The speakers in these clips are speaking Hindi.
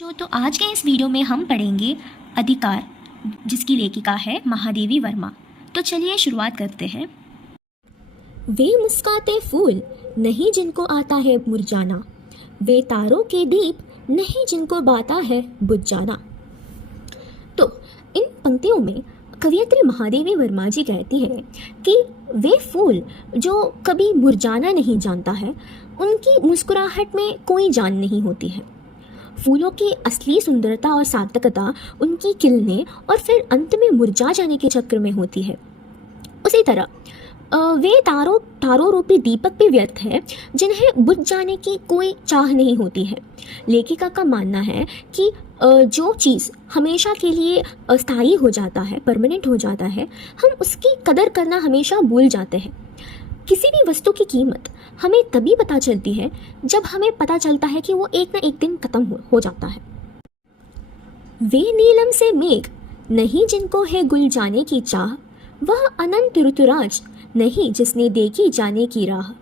तो आज के इस वीडियो में हम पढ़ेंगे अधिकार, जिसकी लेखिका है महादेवी वर्मा। तो चलिए शुरुआत करते हैं। वे मुस्काते फूल नहीं जिनको आता है मुरझाना, वे तारों के दीप नहीं जिनको बाता है बुझ जाना। तो इन पंक्तियों में कवयित्री महादेवी वर्मा जी कहती है कि वे फूल जो कभी मुरझाना नहीं जानता है, उनकी मुस्कुराहट में कोई जान नहीं होती है। फूलों की असली सुंदरता और सार्थकता उनकी खिलने और फिर अंत में मुरझा जाने के चक्र में होती है। उसी तरह वे तारों रूपी दीपक भी व्यर्थ है जिन्हें बुझ जाने की कोई चाह नहीं होती है। लेखिका का मानना है कि जो चीज़ हमेशा के लिए स्थायी हो जाता है, परमानेंट हो जाता है, हम उसकी कदर करना हमेशा भूल जाते हैं। किसी भी वस्तु की कीमत हमें तभी पता चलती है जब हमें पता चलता है कि वो एक ना एक दिन खत्म हो जाता है। वे नीलम से मेघ नहीं जिनको है गुल जाने की चाह, वह अनंत ऋतुराज नहीं जिसने देखी जाने की राह।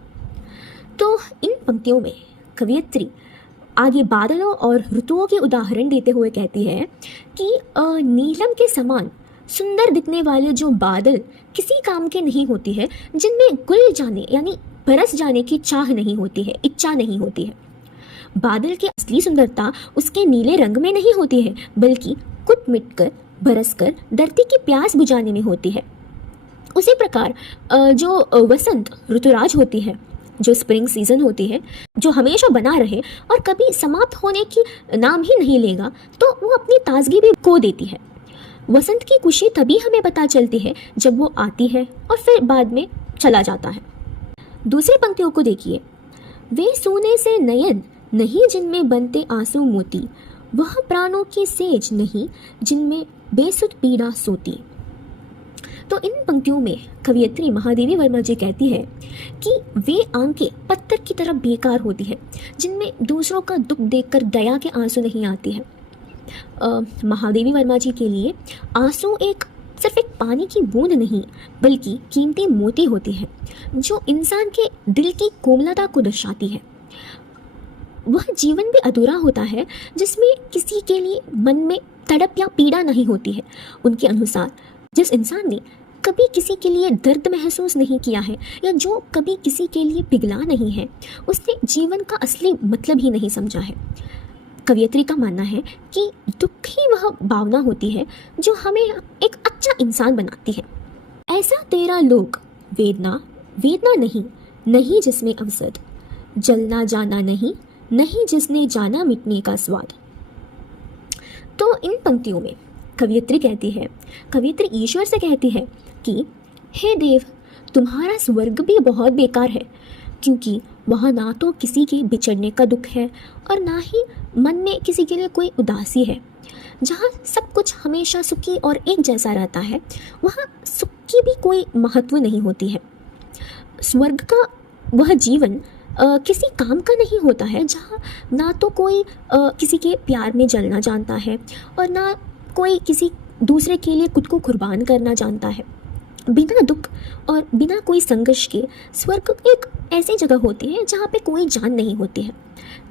तो इन पंक्तियों में कवयित्री आगे बादलों और ऋतुओं के उदाहरण देते हुए कहती है कि नीलम के समान सुंदर दिखने वाले जो बादल किसी काम के नहीं होती है, जिनमें गुल जाने यानी बरस जाने की चाह नहीं होती है, इच्छा नहीं होती है। बादल की असली सुंदरता उसके नीले रंग में नहीं होती है, बल्कि कुट मिट कर बरस कर धरती की प्यास बुझाने में होती है। उसी प्रकार जो वसंत ऋतुराज होती है, जो स्प्रिंग सीजन होती है, जो हमेशा बना रहे और कभी समाप्त होने की नाम ही नहीं लेगा, तो वो अपनी ताजगी भी खो देती है। वसंत की खुशी तभी हमें पता चलती है जब वो आती है और फिर बाद में चला जाता है। दूसरी पंक्तियों को देखिए। वे सोने से नयन नहीं जिनमें बनते आंसू मोती, वह प्राणों की सेज नहीं जिनमें बेसुध पीड़ा सोती। तो इन पंक्तियों में कवयित्री महादेवी वर्मा जी कहती है कि वे आंखें पत्थर की तरह बेकार होती है, जिनमें दूसरों का दुख देखकर दया के आंसू नहीं आती है। महादेवी वर्मा जी के लिए आंसू सिर्फ एक पानी की बूंद नहीं, बल्कि कीमती मोती होती है, जो इंसान के दिल की कोमलता को दर्शाती है। वह जीवन भी अधूरा होता है जिसमें किसी के लिए मन में तड़प या पीड़ा नहीं होती है। उनके अनुसार जिस इंसान ने कभी किसी के लिए दर्द महसूस नहीं किया है या जो कभी किसी के लिए पिघला नहीं है, उसने जीवन का असली मतलब ही नहीं समझा है। कवयित्री का मानना है कि दुख ही वह भावना होती है जो हमें एक अच्छा इंसान बनाती है। ऐसा तेरा लोग वेदना वेदना नहीं, नहीं जिसमें अवसद, जलना जाना नहीं, नहीं जिसने जाना मिटने का स्वाद। तो इन पंक्तियों में कवयित्री ईश्वर से कहती है कि हे देव, तुम्हारा स्वर्ग भी बहुत बेकार है, क्योंकि वहाँ ना तो किसी के बिछड़ने का दुख है और ना ही मन में किसी के लिए कोई उदासी है। जहाँ सब कुछ हमेशा सुखी और एक जैसा रहता है, वहाँ सुख की भी कोई महत्व नहीं होती है। स्वर्ग का वह जीवन किसी काम का नहीं होता है, जहाँ ना तो कोई किसी के प्यार में जलना जानता है और ना कोई किसी दूसरे के लिए खुद को कुर्बान करना जानता है। बिना दुख और बिना कोई संघर्ष के स्वर्ग एक ऐसी जगह होती है जहाँ पे कोई जान नहीं होती है।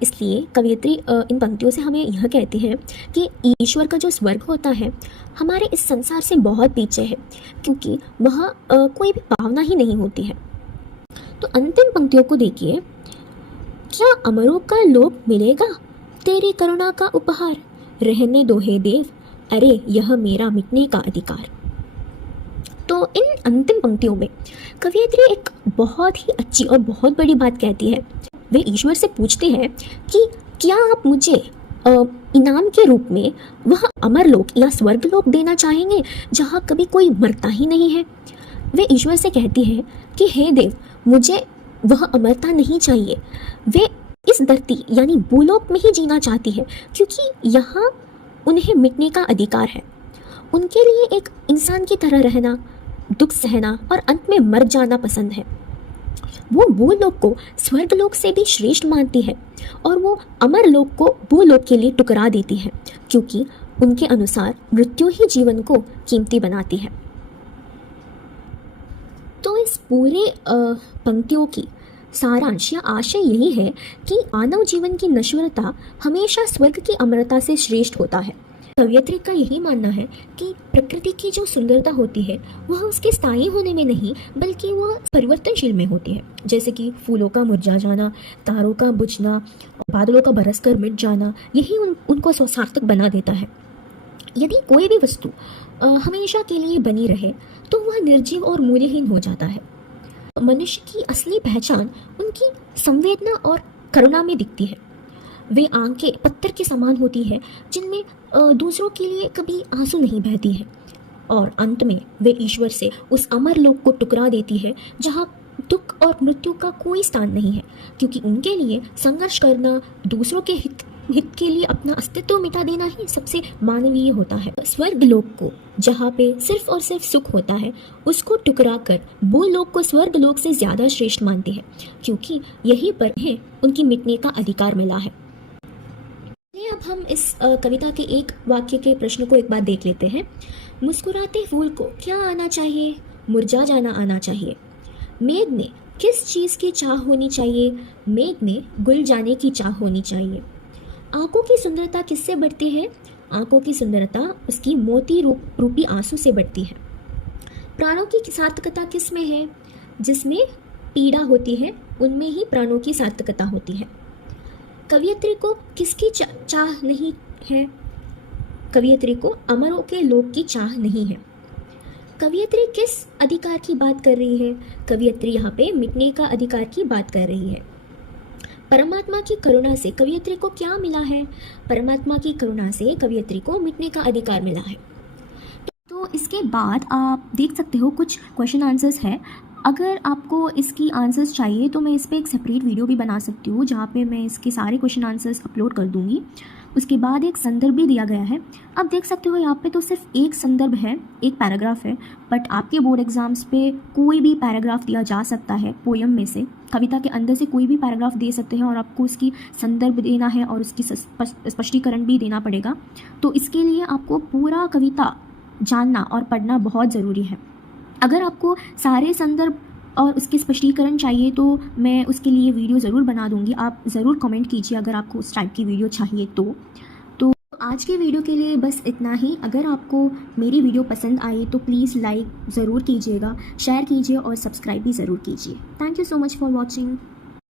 इसलिए कवयित्री इन पंक्तियों से हमें यह कहती है कि ईश्वर का जो स्वर्ग होता है हमारे इस संसार से बहुत पीछे है, क्योंकि वहाँ कोई भी भावना ही नहीं होती है। तो अंतिम पंक्तियों को देखिए। क्या अमरों का लोभ मिलेगा तेरी करुणा का उपहार, रहने दो हे देव, अरे यह मेरा मिटने का अधिकार। तो इन अंतिम पंक्तियों में कवयित्री एक बहुत ही अच्छी और बहुत बड़ी बात कहती है। वे ईश्वर से पूछते हैं कि क्या आप मुझे इनाम के रूप में वह अमरलोक या स्वर्गलोक देना चाहेंगे जहाँ कभी कोई मरता ही नहीं है। वे ईश्वर से कहती है कि हे देव, मुझे वह अमरता नहीं चाहिए। वे इस धरती यानी भूलोक में ही जीना चाहती है, क्योंकि यहाँ उन्हें मिटने का अधिकार है। उनके लिए एक इंसान की तरह रहना, दुख सहना और अंत में मर जाना पसंद है। वो भूलोक को स्वर्गलोक से भी श्रेष्ठ मानती है और वो अमरलोक को भूलोक के लिए टुकरा देती है, क्योंकि उनके अनुसार मृत्यु ही जीवन को कीमती बनाती है। तो इस पूरे पंक्तियों की सारांश या आशय यही है कि मानव जीवन की नश्वरता हमेशा स्वर्ग की अमरता से श्रेष्ठ होता है। कवयित्री का यही मानना है कि प्रकृति की जो सुंदरता होती है वह उसके स्थायी होने में नहीं बल्कि वह परिवर्तनशील में होती है। जैसे कि फूलों का मुरझा जाना, तारों का बुझना, बादलों का बरसकर मिट जाना, यही उनको सार्थक बना देता है। यदि कोई भी वस्तु हमेशा के लिए बनी रहे तो वह निर्जीव और मूल्यहीन हो जाता है। मनुष्य की असली पहचान उनकी संवेदना और करुणा में दिखती है। वे आंखें पत्थर के समान होती है जिनमें दूसरों के लिए कभी आंसू नहीं बहती है, और अंत में वे ईश्वर से उस अमर लोक को टुकरा देती है जहाँ दुख और मृत्यु का कोई स्थान नहीं है, क्योंकि उनके लिए संघर्ष करना, दूसरों के हित के लिए अपना अस्तित्व मिटा देना ही सबसे मानवीय होता है। स्वर्ग लोक को, जहाँ पे सिर्फ और सिर्फ सुख होता है, उसको टुकरा कर भूलोक को स्वर्ग लोक से ज्यादा श्रेष्ठ मानते हैं, क्योंकि यही पर है उनकी मिटने का अधिकार मिला है। अब हम इस कविता के एक वाक्य के प्रश्न को एक बार देख लेते हैं। मुस्कुराते फूल को क्या आना चाहिए? मुरझा जाना आना चाहिए। मेघ में किस चीज़ की चाह होनी चाहिए? मेघ में गुल जाने की चाह होनी चाहिए। आंखों की सुंदरता किससे बढ़ती है? आंखों की सुंदरता उसकी मोती रूपी आंसू से बढ़ती है। प्राणों की सार्थकता किस में है? जिसमें पीड़ा होती है उनमें ही प्राणों की सार्थकता होती है। कवयित्री को किसकी चाह नहीं है? कवयित्री को अमरों के लोक की चाह नहीं है। कवयित्री किस अधिकार की बात कर रही है? कवयित्री यहाँ पे मिटने का अधिकार की बात कर रही है। परमात्मा की करुणा से कवयित्री को क्या मिला है? परमात्मा की करुणा से कवयित्री को मिटने का अधिकार मिला है। तो इसके बाद आप देख सकते हो कुछ क्वेश्चन आंसर्स है। अगर आपको इसकी आंसर्स चाहिए तो मैं इस पर एक सेपरेट वीडियो भी बना सकती हूँ, जहाँ पे मैं इसके सारे क्वेश्चन आंसर्स अपलोड कर दूँगी। उसके बाद एक संदर्भ भी दिया गया है। अब देख सकते हो यहाँ पे तो सिर्फ एक संदर्भ है, एक पैराग्राफ है, बट आपके बोर्ड एग्जाम्स पे कोई भी पैराग्राफ दिया जा सकता है पोयम में से, कविता के अंदर से कोई भी पैराग्राफ दे सकते हैं, और आपको उसकी संदर्भ देना है और उसकी स्पष्टीकरण भी देना पड़ेगा। तो इसके लिए आपको पूरा कविता जानना और पढ़ना बहुत ज़रूरी है। अगर आपको सारे संदर्भ और उसके स्पष्टीकरण चाहिए तो मैं उसके लिए वीडियो ज़रूर बना दूंगी। आप ज़रूर कमेंट कीजिए अगर आपको उस टाइप की वीडियो चाहिए तो आज के वीडियो के लिए बस इतना ही। अगर आपको मेरी वीडियो पसंद आई तो प्लीज़ लाइक ज़रूर कीजिएगा, शेयर कीजिए और सब्सक्राइब भी ज़रूर कीजिए। Thank you so much for watching.